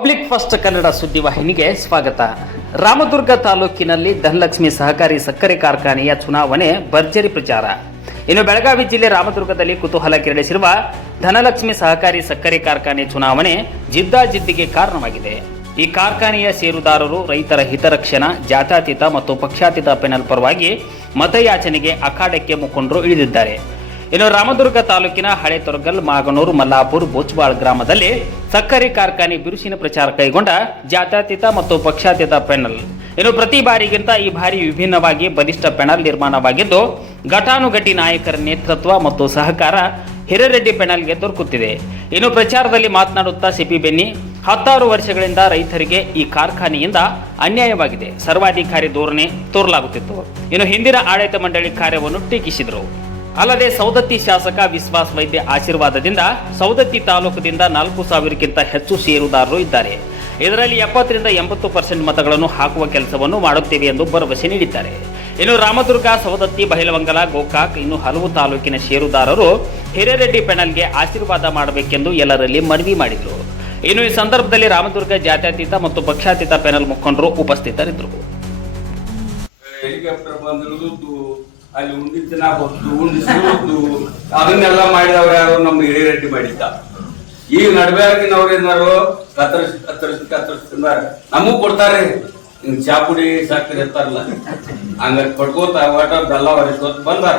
Public first Kannada ಸುದ್ದಿವಾಹಿನಿಗೆ ಸ್ವಾಗತ. ರಾಮದುರ್ಗ ತಾಲೂಕಿನಲ್ಲಿ ಧನಲಕ್ಷ್ಮಿ ಸಹಕಾರಿ ಸಕ್ಕರೆ ಕಾರ್ಖಾನೆಯ ಚುನಾವಣೆ ಭರ್ಜರಿ ಪ್ರಚಾರ. ಇನ್ನು ಬೆಳಗಾವಿ ಜಿಲ್ಲೆ ರಾಮದುರ್ಗದಲ್ಲಿ ಕುತೂಹಲ ಕೆರಳಿಸಿರುವ ಧನಲಕ್ಷ್ಮಿ ಸಹಕಾರಿ ಸಕ್ಕರೆ ಕಾರ್ಖಾನೆ ಚುನಾವಣೆ ಜಿದ್ದಾಜಿದ್ದಿಗೆ ಕಾರಣವಾಗಿದೆ. ಈ ಕಾರ್ಖಾನೆಯ ಷೇರುದಾರರು, ರೈತರ ಹಿತರಕ್ಷಣಾ, ಜಾತ್ಯಾತೀತ ಮತ್ತು ಪಕ್ಷಾತೀತ ಪೆನಲ್ ಪರವಾಗಿ ಮತಯಾಚನೆಗೆ ಅಖಾಡಕ್ಕೆ ಮುಖಂಡರು ಇಳಿದಿದ್ದಾರೆ. ಇನ್ನು ರಾಮದುರ್ಗ ತಾಲೂಕಿನ ಹಳೆ ತೊರಗಲ್ ಮಾಗನೂರು, ಮಲ್ಲಾಪುರ್ ಬೋಚ್ಬಾಳ್ ಗ್ರಾಮದಲ್ಲಿ ಸಕ್ಕರೆ ಕಾರ್ಖಾನೆ ಬಿರುಸಿನ ಪ್ರಚಾರ ಕೈಗೊಂಡ ಜಾತ್ಯತೀತ ಮತ್ತು ಪಕ್ಷಾತೀತ ಪ್ಯಾನಲ್ ಇನ್ನು ಪ್ರತಿ ಬಾರಿಗಿಂತ ಈ ಬಾರಿ ವಿಭಿನ್ನವಾಗಿ ಬಲಿಷ್ಠ ಪೆನಲ್ ನಿರ್ಮಾಣವಾಗಿದ್ದು, ಘಟಾನುಘಟಿ ನಾಯಕರ ನೇತೃತ್ವ ಮತ್ತು ಸಹಕಾರ ಹಿರೇರೆಡ್ಡಿ ಪೆನಲ್ಗೆ ದೊರಕುತ್ತಿದೆ. ಇನ್ನು ಪ್ರಚಾರದಲ್ಲಿ ಮಾತನಾಡುತ್ತಾ ಸಿಪಿ ಬೆನ್ನಿ, ಹತ್ತಾರು ವರ್ಷಗಳಿಂದ ರೈತರಿಗೆ ಈ ಕಾರ್ಖಾನೆಯಿಂದ ಅನ್ಯಾಯವಾಗಿದೆ. ಸರ್ವಾಧಿಕಾರಿ ಧೋರಣೆ ತೋರಲಾಗುತ್ತಿತ್ತು. ಇನ್ನು ಹಿಂದಿನ ಆಡಳಿತ ಮಂಡಳಿ ಕಾರ್ಯವನ್ನು ಟೀಕಿಸಿದರು. ಅಲ್ಲದೆ ಸೌದತ್ತಿ ಶಾಸಕ ವಿಶ್ವಾಸ್ ವೈದ್ಯ ಆಶೀರ್ವಾದದಿಂದ ಸೌದತ್ತಿ ತಾಲೂಕಿನಿಂದ ನಾಲ್ಕು ಸಾವಿರಕ್ಕಿಂತ ಹೆಚ್ಚು ಷೇರುದಾರರು ಇದ್ದಾರೆ. ಇದರಲ್ಲಿ ಎಪ್ಪತ್ತರಿಂದ ಎಂಬತ್ತು ಪರ್ಸೆಂಟ್ ಮತಗಳನ್ನು ಹಾಕುವ ಕೆಲಸವನ್ನು ಮಾಡುತ್ತೇವೆ ಎಂದು ಭರವಸೆ ನೀಡಿದ್ದಾರೆ. ಇನ್ನು ರಾಮದುರ್ಗ, ಸವದತ್ತಿ ಬಹಿಲವಂಗಲ ಗೋಕಾಕ್, ಇನ್ನು ಹಲವು ತಾಲೂಕಿನ ಷೇರುದಾರರು ಹಿರೇರೆಡ್ಡಿ ಪೆನಲ್ಗೆ ಆಶೀರ್ವಾದ ಮಾಡಬೇಕೆಂದು ಎಲ್ಲರಲ್ಲಿ ಮನವಿ ಮಾಡಿದರು. ಇನ್ನು ಈ ಸಂದರ್ಭದಲ್ಲಿ ರಾಮದುರ್ಗ ಜಾತ್ಯತೀತ ಮತ್ತು ಪಕ್ಷಾತೀತ ಪೆನಲ್ ಮುಖಂಡರು ಉಪಸ್ಥಿತರಿದ್ದರು. ಅಲ್ಲಿ ಉಂಡಿ ತಿನ್ನಾಕ ಹೊತ್ತು ಉಂಡಿ ಅದನ್ನೆಲ್ಲ ಮಾಡಿದವ್ರು ಯಾರು ನಮ್ಮ ಹಿರಿಯರೆಡ್ಡಿ ಮಾಡಿದ್ದ. ಈಗ ನಡ್ಬೇಕಿನವ್ರು ಏನಾರು ಕತ್ತರಿಸ್ ಕತ್ತರಿಸ್ ಕತ್ತರಿಸ್ ನಮಗೂ ಕೊಡ್ತಾರೆ ಚಾಪುಡಿ ಸಕ್ಕರೆ ಇರ್ತಾರಲ್ಲ ಹಂಗ ಕೊಟ್ಕೋತ ಒಟ ಬೆಲ್ಲ ಹೊರಿಸ್ಕೋತ ಬಂದಾರ.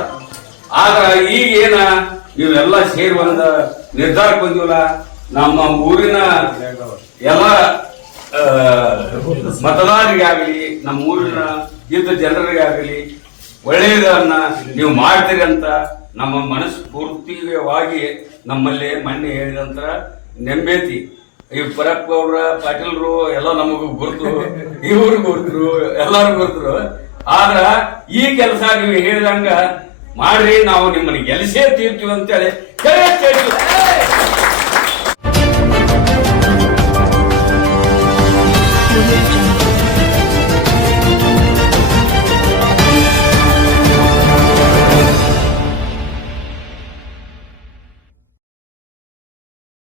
ಆದ್ರ ಈಗ ಏನ, ನೀವೆಲ್ಲ ಸೇರಿ ಬಂದ ನಿರ್ಧಾರ ಬಂದಿವಲ್ಲ, ನಮ್ಮ ಊರಿನ ಎಲ್ಲ ಮತದಾರರಿಗೆ ಮತದಾರರಿಗಾಗಲಿ, ನಮ್ಮ ಊರಿನ ಇದ್ದ ಜನರಿಗಾಗಲಿ ಒಳ್ಳೆಯದನ್ನ ನೀವು ಮಾಡ್ತೀರಿ ಅಂತ ನಮ್ಮ ಮನಸ್ಸು ಪೂರ್ತಿವಾಗಿ ನಮ್ಮಲ್ಲಿ ಮೊನ್ನೆ ನಂತರ ನೆಂಬೇತಿ. ಈ ಪರಪ್ಪ ಅವ್ರ, ಪಾಟೀಲ್ರು ಎಲ್ಲ ನಮಗೂ ಗುರುತು. ಇವ್ರು ಗುರುತರು, ಎಲ್ಲರೂ ಗುರುತರು. ಆದ್ರ ಈ ಕೆಲಸ ನೀವು ಹೇಳಿದಂಗ ಮಾಡ್ರಿ, ನಾವು ನಿಮ್ಮನ್ನ ಗೆಲ್ಸೇ ತೀರ್ತೀವಿ ಅಂತೇಳಿ.